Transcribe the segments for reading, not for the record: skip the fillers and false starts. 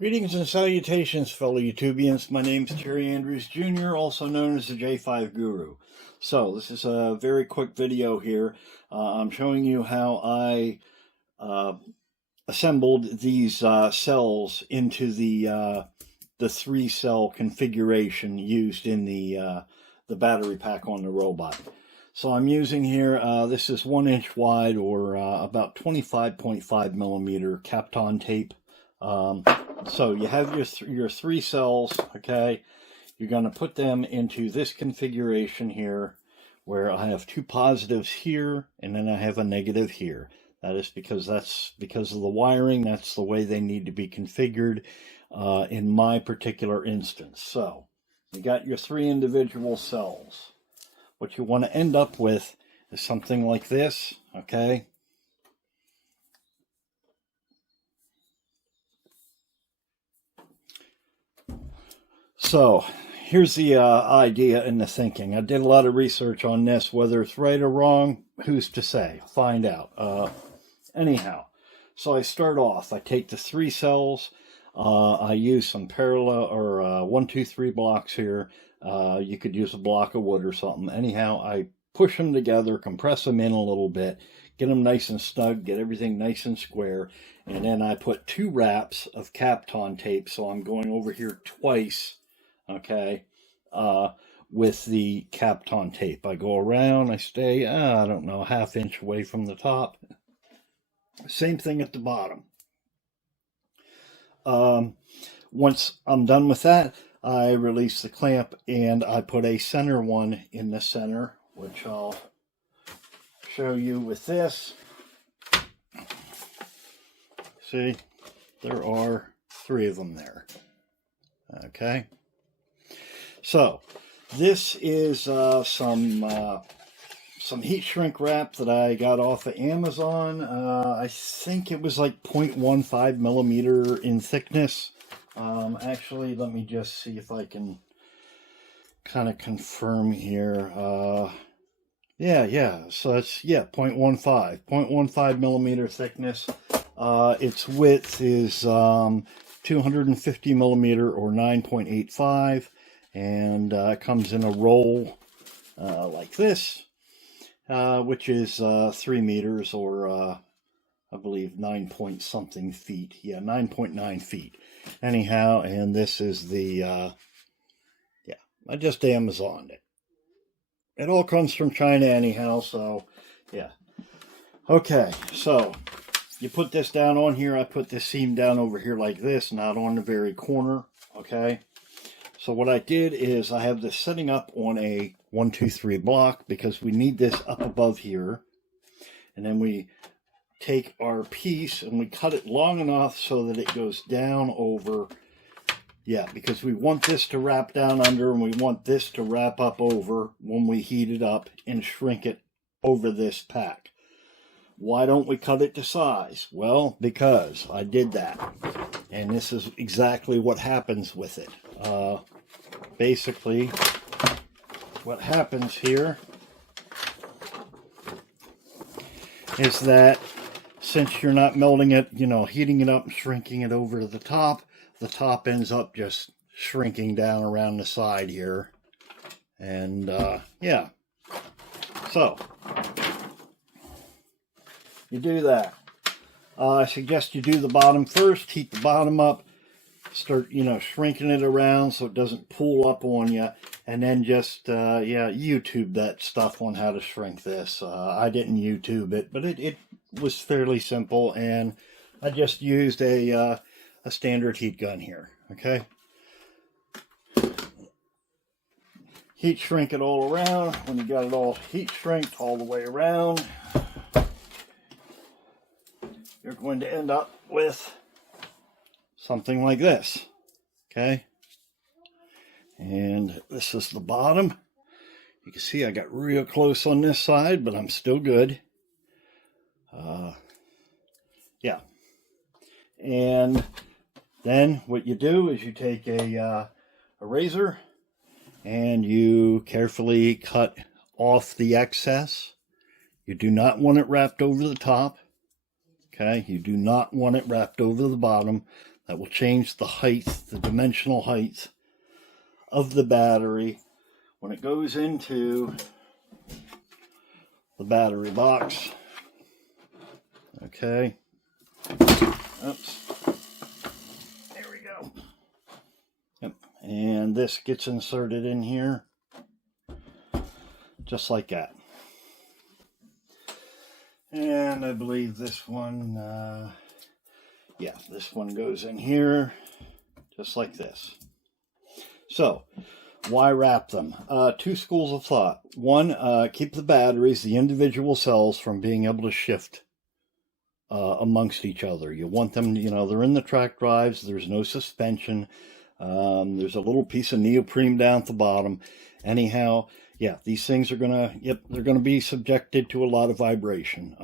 Greetings and salutations, fellow YouTubians. My name is Terry Andrews Jr., also known as the J5 Guru. So, this is a very quick video here. I'm showing you how I assembled these cells into the 3-cell configuration used in the battery pack on the robot. So I'm using here, this is 1 inch wide or about 25.5 millimeter Kapton tape. So you have your 3 cells, okay? You're going to put them into this configuration here, where I have 2 positives here, and then I have a negative here. That is because of the wiring. That's the way they need to be configured in my particular instance. So you got your 3 individual cells. What you want to end up with is something like this, okay? So here's the idea and the thinking. I did a lot of research on this. Whether it's right or wrong, who's to say? Find out. Anyhow, so I start off. I take the 3 cells. I use some parallel or 1, 2, 3 blocks here. You could use a block of wood or something. Anyhow, I push them together, compress them in a little bit, get them nice and snug, get everything nice and square, and then I put 2 wraps of Kapton tape. So I'm going over here twice. Okay, with the Kapton tape. I go around, I stay, I don't know, ½ inch away from the top. Same thing at the bottom. Once I'm done with that, I release the clamp and I put a center one in the center, which I'll show you with this. See, there are 3 of them there. Okay. So, this is some heat shrink wrap that I got off of Amazon. I think it was like 0.15 millimeter in thickness. Actually, let me just see if I can kind of confirm here. Yeah. So it's 0.15 millimeter thickness. Its width is 250 millimeter or 9.85. And comes in a roll like this, which is 3 meters or I believe 9-point-something feet. Yeah, 9.9 feet. Anyhow, and this is the, I just Amazoned it. It all comes from China anyhow, so yeah. Okay, so you put this down on here. I put this seam down over here like this, not on the very corner, okay? So what I did is I have this setting up on a 1, 2, 3 block because we need this up above here. And then we take our piece and we cut it long enough so that it goes down over. Yeah, because we want this to wrap down under and we want this to wrap up over when we heat it up and shrink it over this pack. Why don't we cut it to size? Well, because I did that. And this is exactly what happens with it. Basically, what happens here is that since you're not melting it, heating it up and shrinking it over to the top ends up just shrinking down around the side here. And, yeah. So, you do that. I suggest you do the bottom first, heat the bottom up, start, shrinking it around so it doesn't pull up on you, and then just, YouTube that stuff on how to shrink this. I didn't YouTube it, but it was fairly simple, and I just used a standard heat gun here, okay? Heat shrink it all around. When you got it all heat shrinked all the way around, you're going to end up with something like this, okay? And this is the bottom. You can see I got real close on this side, but I'm still good. Yeah. And then what you do is you take a razor and you carefully cut off the excess. You do not want it wrapped over the top. Okay, you do not want it wrapped over the bottom. that will change the height, the dimensional height of the battery when it goes into the battery box. Okay. Oops. There we go. Yep. And this gets inserted in here just like that. And I believe this one, yeah, this one goes in here just like this. So, why wrap them? Two schools of thought. One, keep the batteries, the individual cells, from being able to shift amongst each other. You want them, you know, they're in the track drives, there's no suspension, there's a little piece of neoprene down at the bottom. Anyhow, yeah, these things are gonna, yep, they're gonna be subjected to a lot of vibration.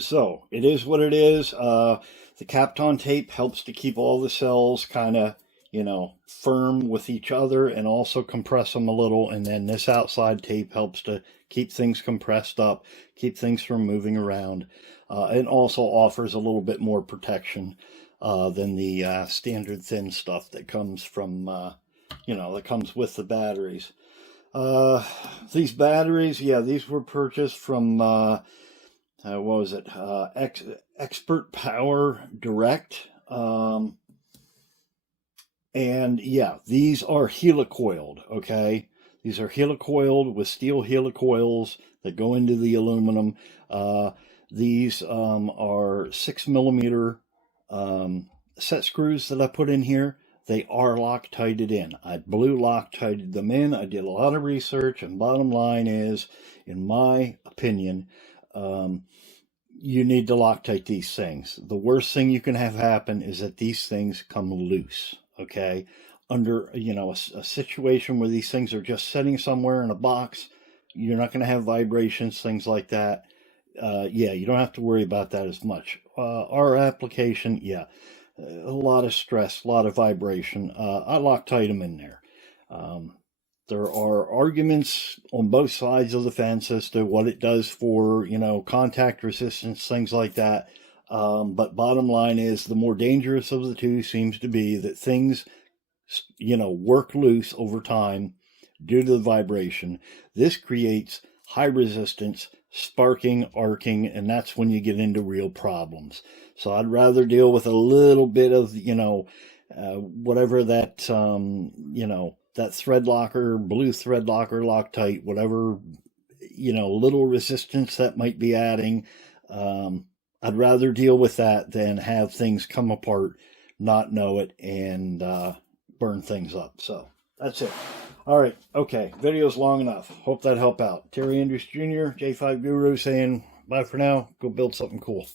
So it is what it is. The Kapton tape helps to keep all the cells kind of, you know, firm with each other and also compress them a little. And then this outside tape helps to keep things compressed up, keep things from moving around. And also offers a little bit more protection than the standard thin stuff that comes from, you know, that comes with the batteries. These batteries, yeah, these were purchased from, what was it? Expert Power Direct. And yeah, these are helicoiled, okay? These are helicoiled with steel helicoils that go into the aluminum. These are 6mm set screws that I put in here. They are Loctited in. I blue Loctited them in. I did a lot of research, and bottom line is, in my opinion, you need to Loctite these things. The worst thing you can have happen is that these things come loose, okay? Under, you know, a situation where these things are just sitting somewhere in a box, you're not going to have vibrations, things like that. Yeah, you don't have to worry about that as much. Our application, yeah, a lot of stress, a lot of vibration. I Loctite them in there. There are arguments on both sides of the fence as to what it does for, you know, contact resistance, things like that. But bottom line is, the more dangerous of the two seems to be that things, you know, work loose over time due to the vibration. This creates high resistance, sparking, arcing, and that's when you get into real problems. So I'd rather deal with a little bit of, you know, whatever that, you know, that thread locker, blue thread locker, Loctite, whatever, you know, little resistance that might be adding. I'd rather deal with that than have things come apart, not know it, and burn things up. So that's it. All right. Okay. Video's long enough. Hope that helped out. Terry Andrews Jr., J5 Guru, saying bye for now. Go build something cool.